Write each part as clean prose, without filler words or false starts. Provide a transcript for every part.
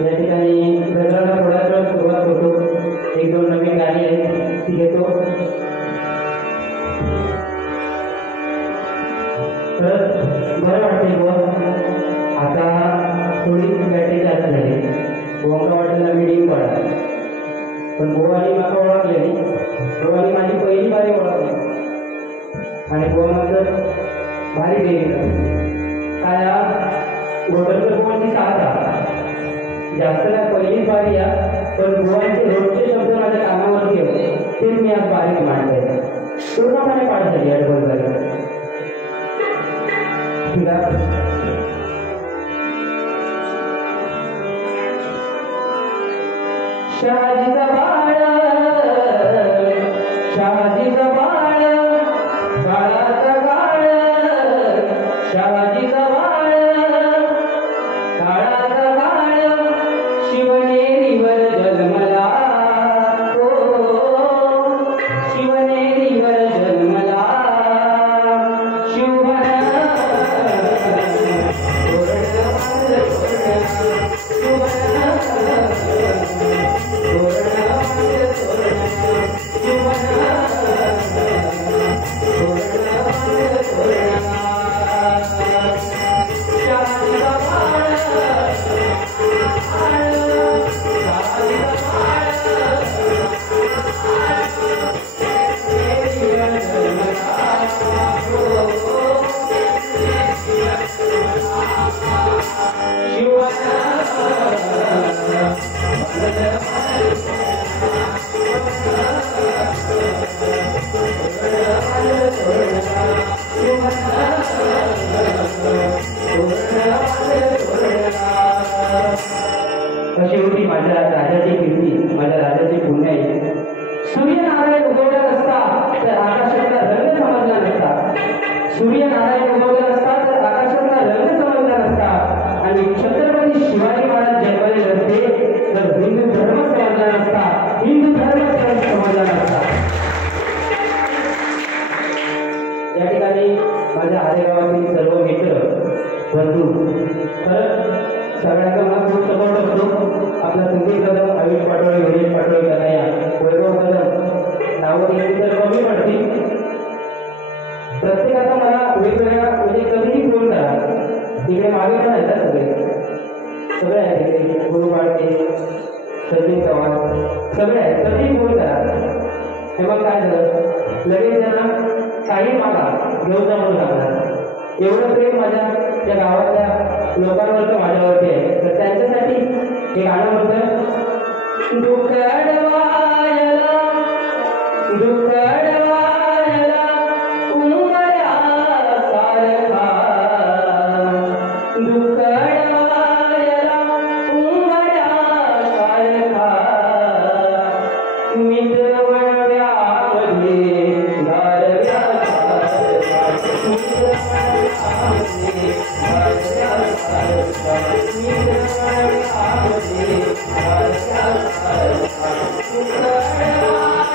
या ठिकाणी गजराला थोड्या वेळ सुरुवात होतो. एक दोन नवीन गाणी आहेत ती घेतो. तर बरं वाटते बुवा, आता थोडी बॅटरी जास्त झाली. बुवांका वाटेला मीडियम पडा, पण बुवानी माका ओळखलेली. बुवानी माझी पहिली बारी ओळखली आणि बुवा नंतर भारी गेली काय गोटलकर बुवांची साधा जास्त नाही पहिलीच बारी या, पण बुवांचे रोजचे शब्द माझ्या कानावरती होते तेच मी आज बारीक मांडले. पूर्णपणे पाठ झाली ॲडव्हान्स झाली. ठीक आहे. शहाजीचा बाळ, शहाजीचा बाळ, बाळाचा काळ, शहाजीचा बाळ, काळाचा काळ, शिवनेरीवर जन्मला, ओ शिवनेरीवर जन्मला, शिवभर कशी होती माझ्या राजाची कीर्ती, माझ्या राजाची पुण्याई. सूर्यनारायण उगवला नसता तर आकाशातला रंग समजला नसता. सूर्यनारायण उगवला नसता तर आकाशातला रंग समजला नसता. आणि छत्रपती शिवाजी महाराज जन्मले नसते तर हिंदू धर्म समजला नसता, हिंदू धर्म समजला नसता. या ठिकाणी माझ्या आरेगावातील सर्व मित्र बंधू खरंच सगळ्यांचा मला खूप सपोर्ट असतो. आपला संदीप कदम, आयुष पाटोळे, गणेश पाटोळे, कन्हैया, वैभव कदम नावं घेतली तर कमी पडतील. प्रत्येकाचा मला वेगवेगळ्या म्हणजे कधीही फोन करा. तिकडे मागे पण आहेत सगळे आहेत तिकडे गुरु पाडके, सचिन चव्हाण सगळे आहेत. कधीही फोन करा. हे मग काय झालं लगेच त्यांना काही मागा घेऊन जा म्हणून सांगणार. एवढं प्रेम माझ्या त्या गावातल्या लोकांवरचं माझ्यावरती आहे. तर त्यांच्यासाठी हे गाणं म्हणतं. दुःख अडवायला, दुःख अडवायला उमऱ्या सारखा, दुःख अडवायला उमऱ्या सारखा, मित्र वणव्यामध्ये गारव्या सारखा, मित्र वणव्यामध्ये गारव्या सारखा, मित्र वणव्यामध्ये गारव्या सारखा, दुःख अडवायला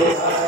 Thank you.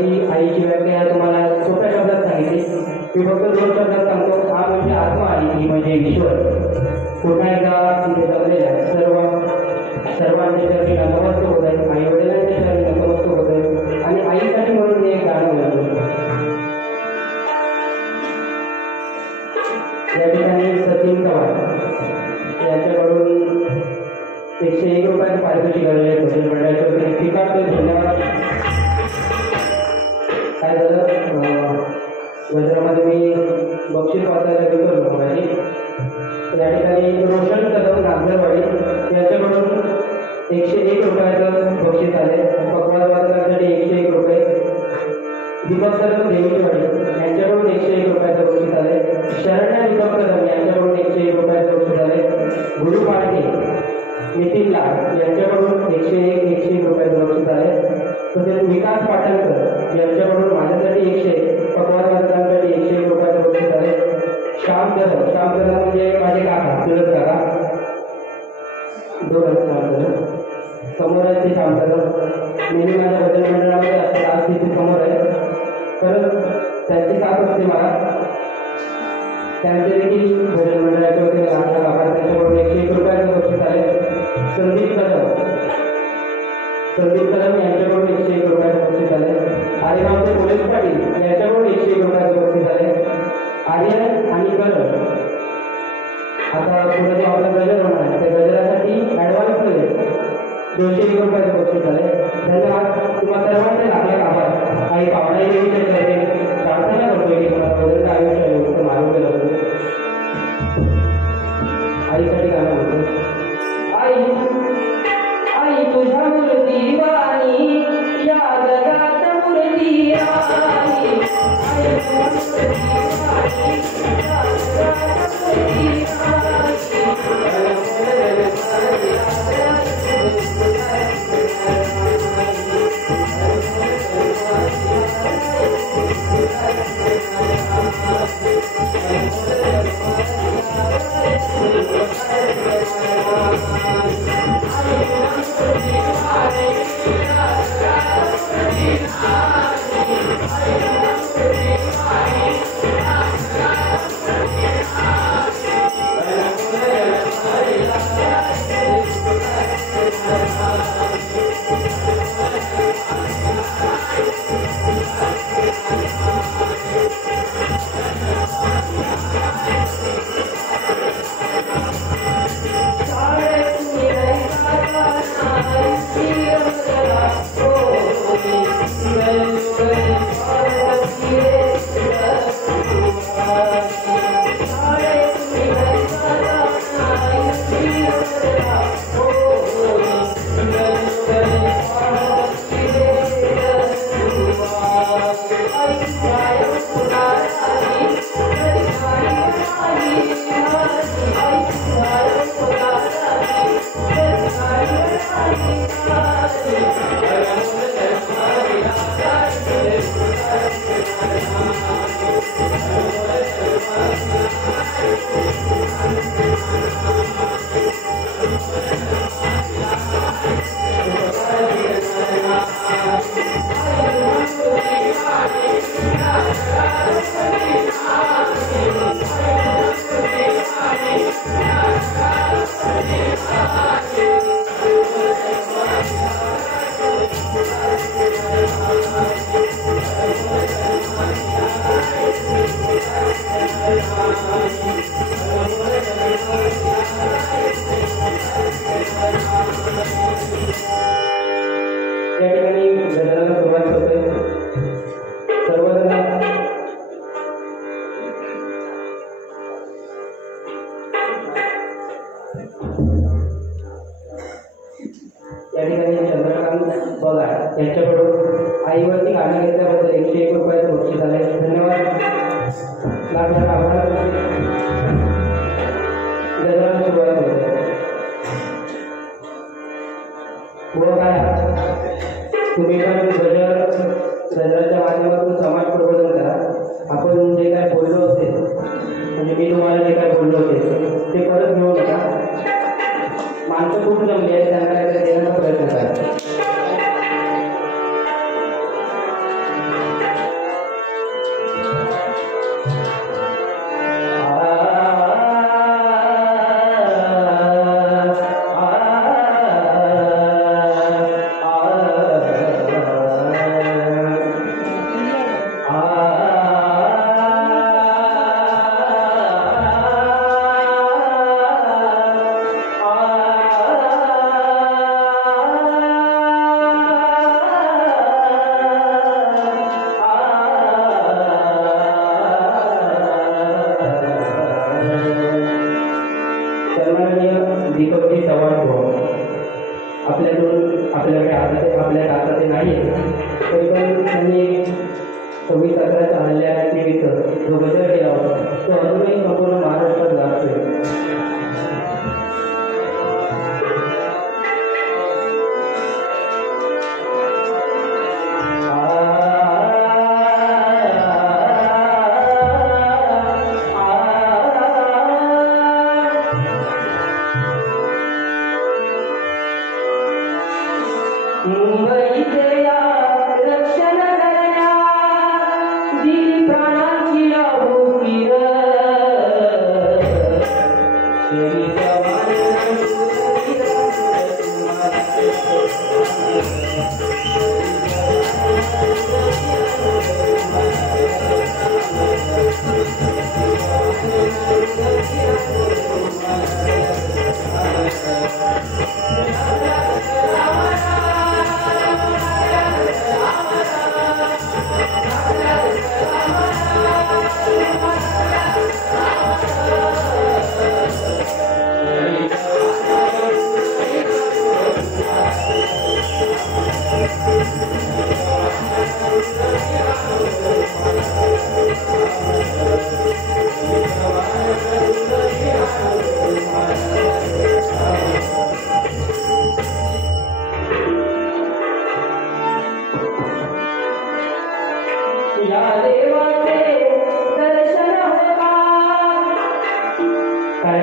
देवाची आईची व्याख्या तुम्हाला सोप्या शब्दात सांगितली. मी फक्त 2 शब्दात सांगतो. हा म्हणजे आत्मा आणि ती म्हणजे ईश्वर. पुन्हा एकदा तिथे जमलेल्या सर्वांच्या चरणी नतमस्तक होत आहे, आई वडिलांच्या चरणी नतमस्तक होत आहे आणि आईसाठी म्हणून हे गाणं म्हणतो. या ठिकाणी सचिन चव्हाण यांच्याकडून 101 रुपयाचं पारितोषिक आलेले आहे. भजन मंडळाच्या वतीने स्वीकारतो. धन्यवाद. काय झालं, गजरामध्ये मी बक्षीस वाचायला गेलो माझी. या ठिकाणी रोशन कदम नागरवाडी यांच्याकडून 101 रुपयाचं बक्षीस आले. पकवाज वादकांसाठी 101 रुपये. दीपक कदम देवीवाडी यांच्याकडून 101 रुपयाचं बक्षीस आले. शरण्या दीपक कदम यांच्याकडून 101 रुपयाचं बक्षीस आले. गुरु पाडके नितीन लाड यांच्याकडून 101 रुपयाचं बक्षीस आले. तसेच विकास पाटणकर यांच्याकडून माझ्यासाठी 101, पकवाज वादकांसाठी 101 रुपयाचं बक्षीस आले. श्याम कदम म्हणजे माझे काका, चुलत काका, 2 श्याम कदम समोर आहे. ते श्याम कदम नेहमी माझ्या भजन मंडळामध्ये असतात. आज तिथे समोर आहे. परत त्यांची साथ असते मला. त्यांचे देखील भजन मंडळाच्या वतीने लाखा काका त्यांच्याकडून 101 रुपयाचं बक्षीस आले. संदीप कदम यांच्याकडून 101 रुपयाचं बक्षीस आले. आरेगावचे पोलीस पाटील यांच्याकडून 101 रुपयाचं बक्षीस आले. आर्यन आणि गजर, आता पुढे जो आपला गजर होणार आहे त्या गजरासाठी ॲडव्हान्समध्ये 201 रुपयाचं बक्षीस आले. धन्यवाद. तुम्हा सर्वांचे लाख आभार. आई पावणाई देवीच्या चरणी प्रार्थना करतोय की मला गजरचं आयुष्य उत्तम आरोग्य लाभो. आईसाठी गाणं म्हणतो. आई तुझ्या मूर्ती वाणी या जगात मूर्ती आई. आईवरती गाणं घेतल्याबद्दल 101 रुपयाचं बक्षीस आलंय. धन्यवाद. लागणार आभार. गजराला सुरुवात होते. व काय तुम्ही पण गजराच्या माध्यमातून समाज प्रबोधन करा. आपण जे काय बोललो असेल म्हणजे मी तुम्हाला जे काय बोललो असेल ते परत घेऊ नका. माणसं खूप जमली आहेत, त्यांना काय देण्याचा प्रयत्न करा. वर्षातून आपल्याकडे आपल्या हातात नाही तरी पण त्यांनी 26/11च्या हल्ल्यानिमित्त जो गजर केला होता तो अजूनही संपूर्ण महाराष्ट्रात गाजतोय. मुंबईचे या रक्षण करण्या दिली प्राणांची आहुती र या देवाचे दर्शन होता. काय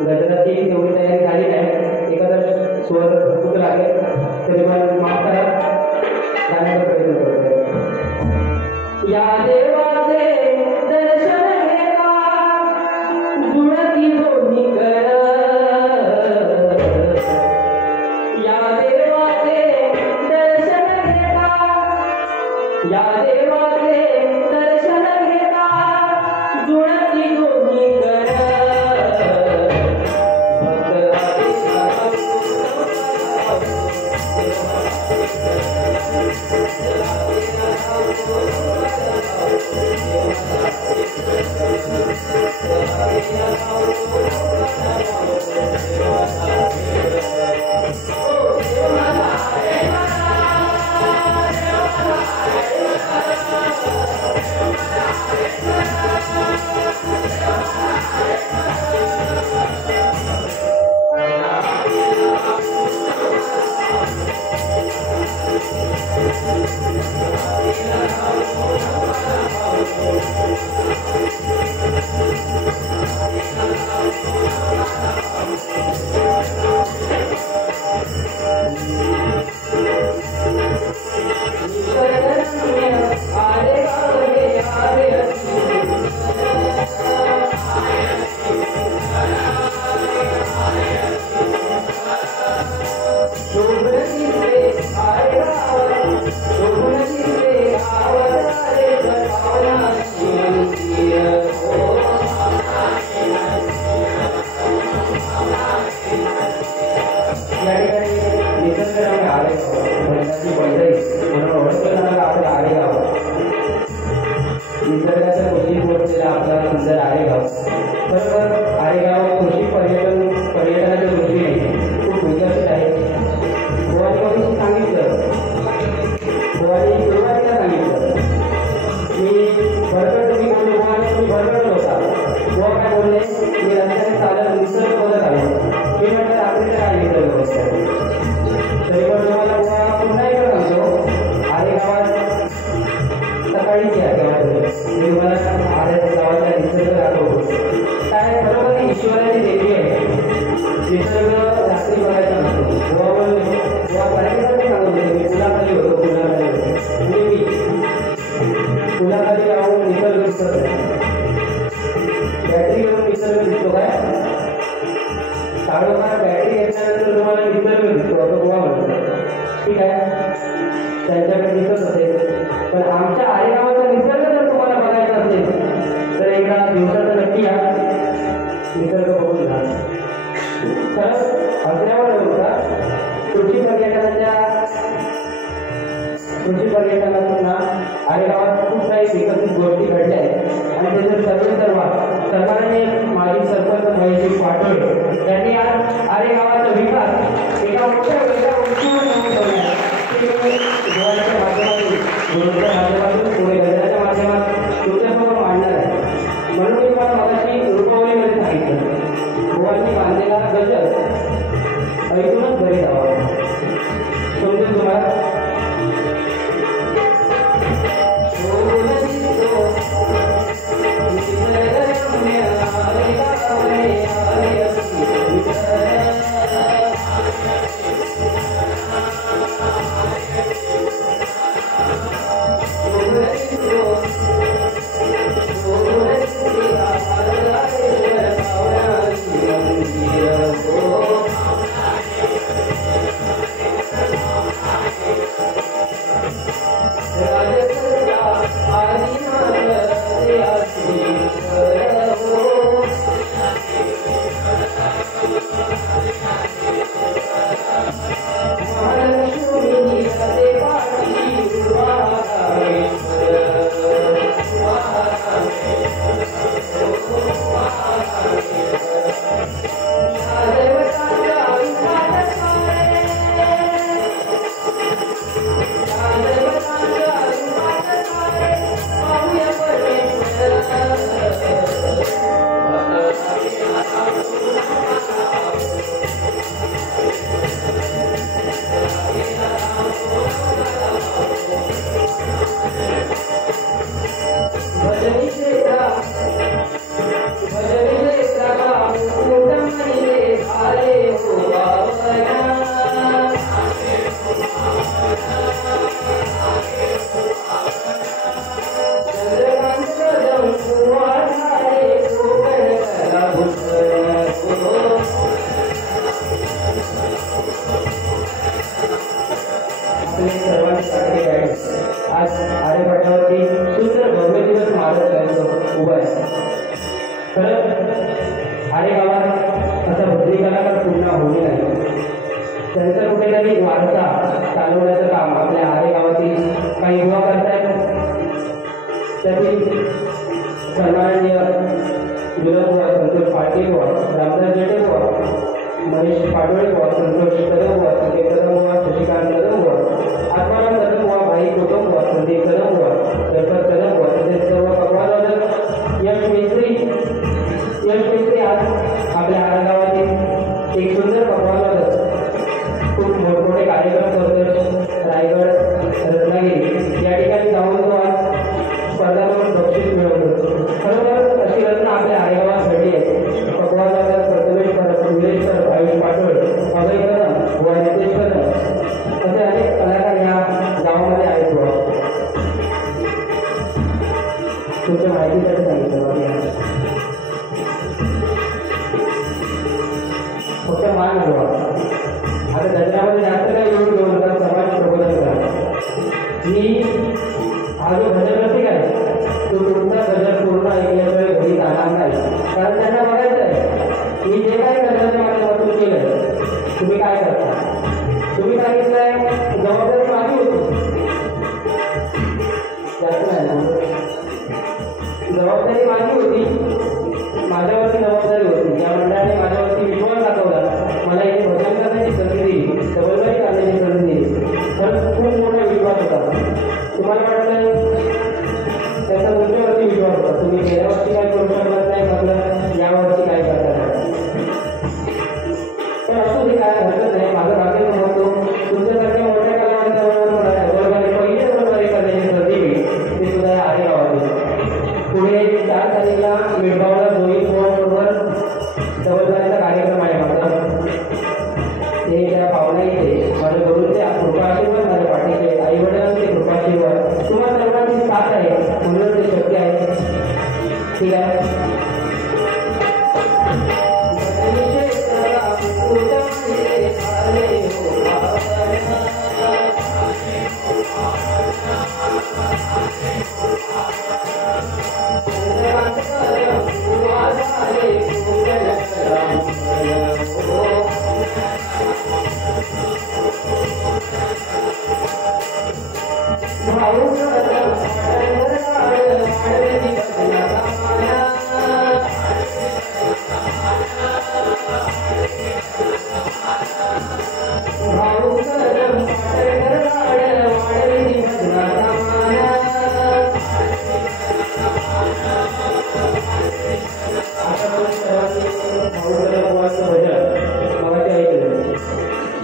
गजराची तेवढी तयारी झाली नाही, एखादा स्वर चूक लागेल तरी पण माफ करा, गाण्याचा प्रयत्न करतोय. या देवाचे दर्शन घेता जुळती दोन्ही कर. या देवाचे दर्शन घेता, या देवाचे दर्शन घेता जुळती दोन्ही कर. निसर्गाच्या कुशीत वसलेला आपला सुंदर आरेगाव. खरोखर आरेगाव कृषी पर्यटनाच्या दृष्टीने खूप विकसित आहे. गोवानी सांगितलं, गोवानी सुरुवातीला सांगितलं मी भरकट, तुम्ही बोललो गोवाने तुम्ही भरकटत होता. गोवा काय बोलले, मी रस्त्याने चालत निसर्ग बघत आलो. मी म्हटलं रात्रीचं काय निसर्ग बघताय. तरी पण तुम्हाला गोवा पुन्हा एकदा सांगतो, आरेगावात सकाळीच या तेव्हा मी तुम्हाला आरेगाव गावातला निसर्ग दाखवतो. काय बरोबर ईश्वराची देवी आहे. निसर्ग रात्री बघायचा नसतो. गोवा पर्यटकांनी सांगतो, मी पुलाखाली होतो, पुलाखाली होतो. मी पुलाखाली राहून निसर्ग दिसत नाही. बॅटरी घेऊन निसर्ग दिसतो काय, काढोकार बॅटरी घेतल्यानंतर तुम्हाला निसर्ग दिसतो असं गोवा म्हणतो. ठीक आहे, त्यांच्याकडे दिसत असेल, पण आमच्या आरेगावाचा निसर्ग जर तुम्हाला बघायचा असेल तर एकदा दिवसाचं नक्की या, निसर्ग बघून जा. तर हसण्यावर होता कृषी पर्यटनातून आरेगावात खूप काही विकसित गोष्टी घडल्या आहेत आणि त्याचे सरकारने माजी सरपंच महेश पाटोळे यांनी आज आरेगावाचा विकास ऐकूनच घरी जावा. समजून तुम्हाला आज आर्यभट्टावरती सुंदर भव्य दिवस महाराज उभा आहे. खरं आरे गावात असा भद्री कलाकार पूर्ण होणे नाही. त्यांचा कुठेतरी वारसा चालवण्याचं काम आपल्या आरे गावातील काही युवा करतायत. त्यातील सन्माननीय विनोदबुवा संतोष पाटीलबुवा, रामदास जेठेबुवा, महेश पाडोळेबुवा, संतोष कदमबुवा, संजय कदमबुवा, शशिकांत कदमबुवा, आत्माराम कदमबुवा, भाई कुटुंबबुवा, संदीप कदमबुवा, गणपत कदमबुवा, तसेच सर्व पकवानवादक यश मिस्त्री आज आपल्या आरगावातील एक सुंदर पकवानवादक खूप मोठमोठे कार्यक्रम करतो. रायगड, रत्नागिरी या ठिकाणी जाऊन तो आज स्पर्धा करून बक्षीस मिळवतो. खरोखर अशी रत्न आपल्या आरेगावात घडली आहे. पकवानवादक प्रथमेश्वर, निलेश्वर, आयुष पाटोळे, अभय कदम, नितेश कदम असे अनेक कलाकार या गावामध्ये आहेत. तुमच्या माहितीसाठी सांगितलं. फक्त मान हलवा. आता त्याच्यामध्ये जास्त काही येऊन घेऊ नका. समाज प्रबोधन करा. ही हा जो भजन रसिक आहे तो तुमचा भजन पूर्ण ऐकल्याशिवाय घरी जाणार नाही. कारण त्यांना बघायचं आहे मी जे काही करण्याच्या माध्यमातून केलंय तुम्ही काय करता. तुम्ही सांगितलंय जबाबदारी माझी होती. जास्त नाही, जबाबदारी माझी होती. माझ्यावरती जबाबदारी होती. ज्या मंडळाने माझ्यावरती विश्वास दाखवला, मला इथे भजन करण्याची संधी दिली, डबलबारी करण्याची संधी दिली, खरंच खूप मोठा विश्वास होता. तुम्हाला वाटलं त्याचा तुमच्यावरती विश्वास होता. तुम्ही गेल्या वर्षी काय करू शकत नाही, म्हटलं यावर्षी काय करणार. पण असं ते काय हरकत नाही. माझं भाग्य म्हणतो तुमच्यासारख्या मोठ्या कलावंतांबरोबर पहिली डबलबारी करण्याची संधी मिळेल. ते सुद्धा आहे गावातील. पुढे 4 तारीखला मिरगावला जोईन बरोबर डबलबारीचा कार्यक्रम आहे. माझा ते त्या पाहुण्या इथे माझ्या गुरुचे कृपा आशीर्वाद, माझ्या पाठीचे आई वडिलांचे कृपा आशीर्वाद, तुम्हाला सर्वांची साथ आहे म्हणून ते शक्य आहे. ठीक आहे.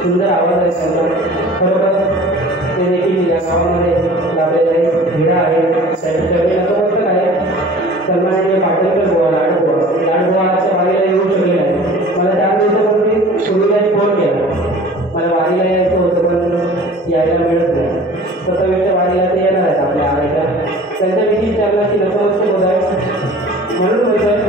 सुंदर आवाज आहे त्यांचा. खरोखर ते देखील या गावामध्ये लाभलेला एक हिरा आहे. त्यांच्याकडे असं आहे सन्माननीय पाटणकर बुवा लाडबुवाच्या वारीला येऊ शकलेला आहे. मला 4 दिवसापूर्वी पूर्वीला फोन केला. मला वारीला यायचं होतं पण यायला मिळत नाही. 27च्या वारीला ते येणार आहेत आपल्या आराच्या. त्यांच्या विधी चरणाची नतमस्तक होत आहे. म्हणून होतं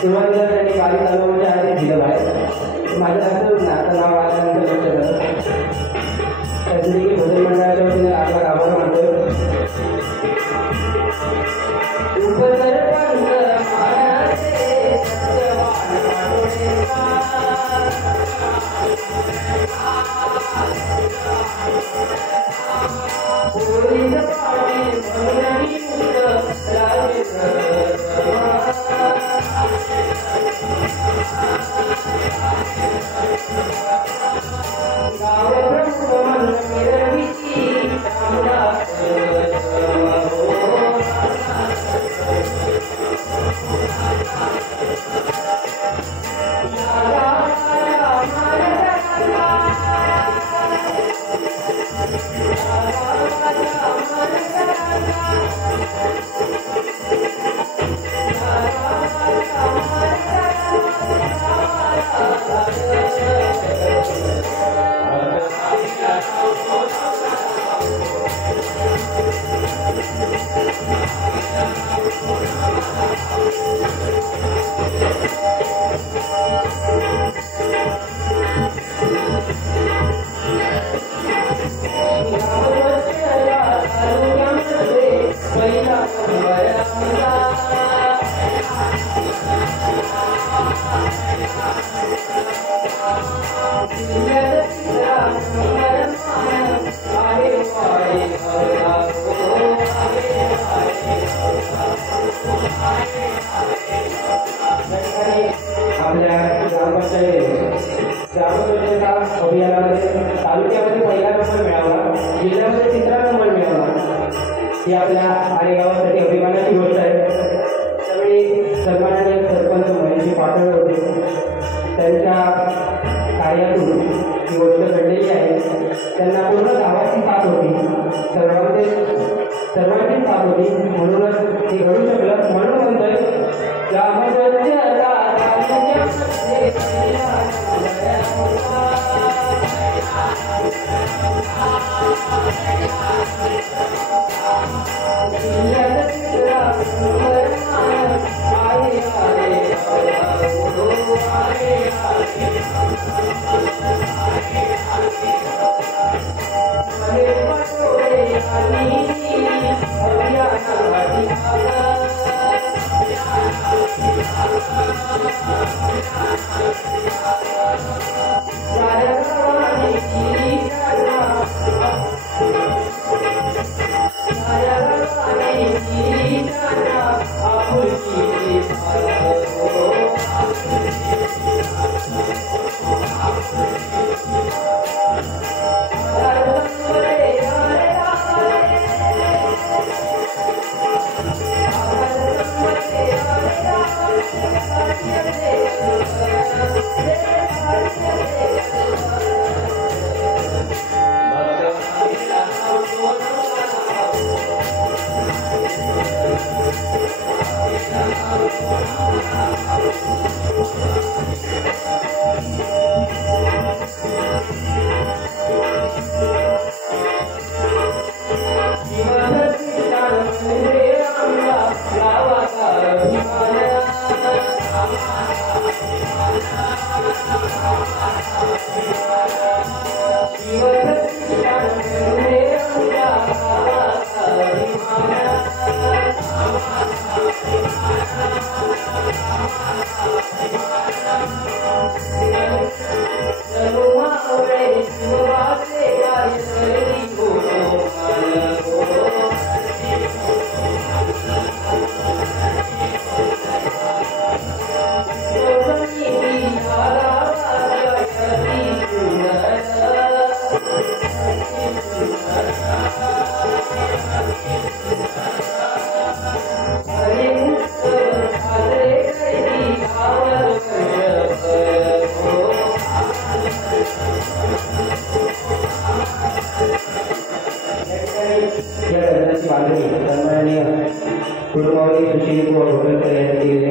सुरुवातीला त्यांनी गाडी चालवण्याच्या आधी दिलं आहे. माझ्या लक्षात ना आता नाव आल्यानंतर लक्षात आलं. त्याचे देखील भोजन मंडळाच्या वतीने आपला आभार मानतो. तालुक्यामध्ये पहिला नंबर मिळाला, जिल्ह्यामध्ये 3रा नंबर मिळाला. ही आपल्या आरेगावासाठी अभिमानाची गोष्ट आहे. त्यावेळी सन्माननीय सरपंच महेशजी पाटोळे होते. त्यांच्या कार्यातून ही गोष्ट घडलेली आहे. त्यांना पूर्ण गावाची साथ होती, सर्वांची साथ होती, म्हणूनच हे घडू शकलं. म्हणून म्हणतोय Thank you.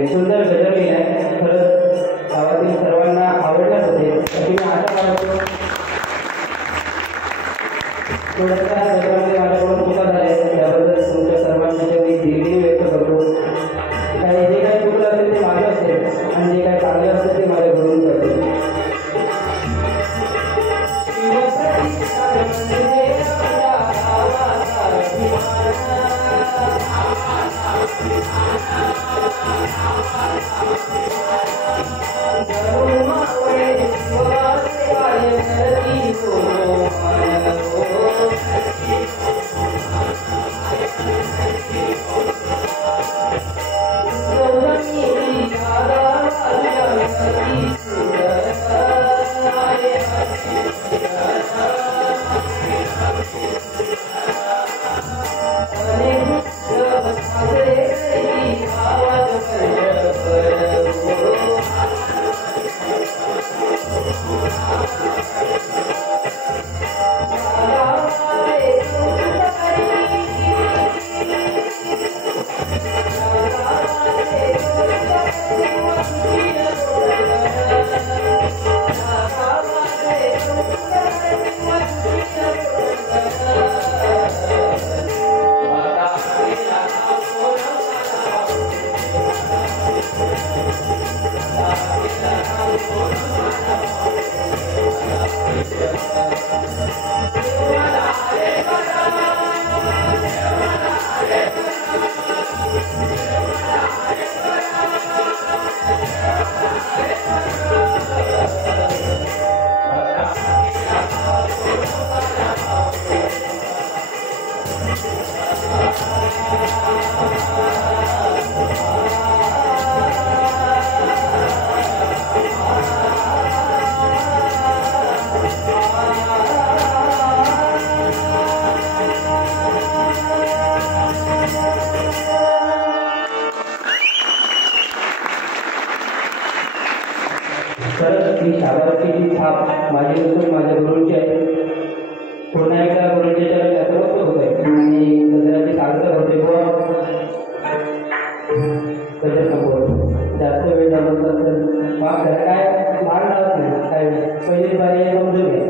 सुंदर गजल लिहिलाय. खरंच गावातील सर्वांना आवडलाच होते अशी मी आशा बाळगतो. थोड्याशा गजलामध्ये माझ्याकडून चुका झाल्या त्याबद्दल तुमच्या सर्वांच्या मी दिलगिरी व्यक्त करतो. जे काही चुकलं असेल ते माझं असेल आणि जे काही चांगलं असेल ते माझ्या घडून करते. खरंच ही शाबासकीची छाप माझी नसून माझ्या गुरूंची आहे. पुन्हा एकदा गुरूंच्या चरणी नतमस्तक होत आहे आणि गजराची सांगता होते व गजर नको जास्त वेळ झाला तर माफ करा. काय भाग राहत नाही. काय पहिली बारी आहे समजून घ्या.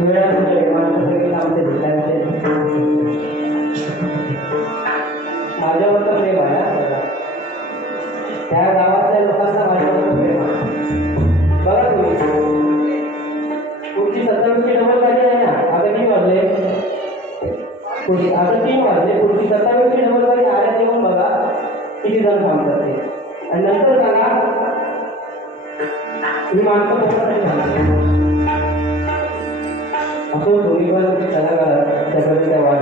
वेळा तुमच्या माणसं सगळी आमचे दिसल्याचे माझ्यावर तर प्रेम आहे. त्या गावातल्या लोकांना माझ्यावर प्रेम आहे. बघा तुम्ही पुढची 27वी डबलबाजी आहे ना. आता किती वाजले? पुढची आता 3 वाजले. पुढची 27वी डबलबाजी आल्यात येऊन बघा किती जण थांबतात ते आणि नंतर सांगा ही माणसं असो. तुम्ही पण कलाकार त्यासाठी त्या वाढ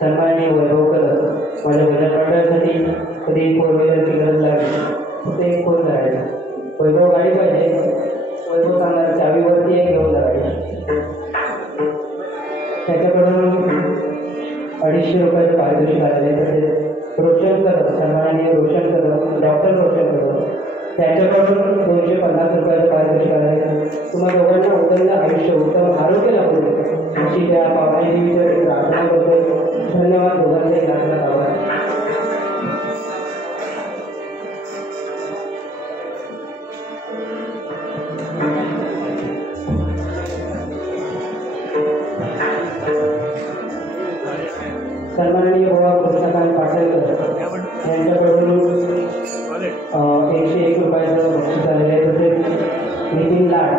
सन्माननीय वैभव कदम माझ्या भजन मंडळासाठी कधी 4 व्हीलरची गरज लागली ते एक फोन करायचा. वैभव गाडी पाहिजे, वैभव सांगणार चावीवरती एक घेऊन जायची. त्याच्याकडून 250 रुपयाचं पारितोषिक आलेले. तसेच रोशन कदम, सन्माननीय रोशन कदम, डॉक्टर रोशन कदम, त्याच्याकडून 250 रुपयाचं पारितोषिक आले. तुम्हा दोघांना उत्तम आयुष्य, उत्तम आरोग्य लाभू दे अशी त्या पावसाळी देवीच्या प्रार्थना करतो. धन्यवाद. दोघांचे प्रार्थना आभार. सन्माननीय गोवा कृष्णकांत पाटणकर यांच्याकडून 101 रुपयाचं बक्षीस आलेलं आहे. तसेच नितीन लाड,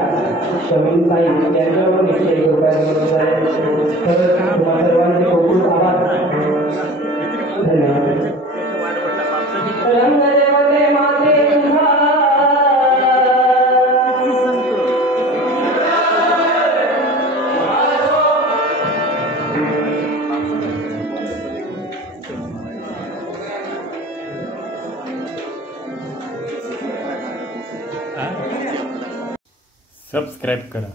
शमीन साई यांच्याकडून 101 रुपयाचं बक्षीस आहे. तर तुम्हा सर्वांचे खूप खूप आभार. धन्यवाद. रंगदेवते माते तुम्हा सबस्क्राईब करा.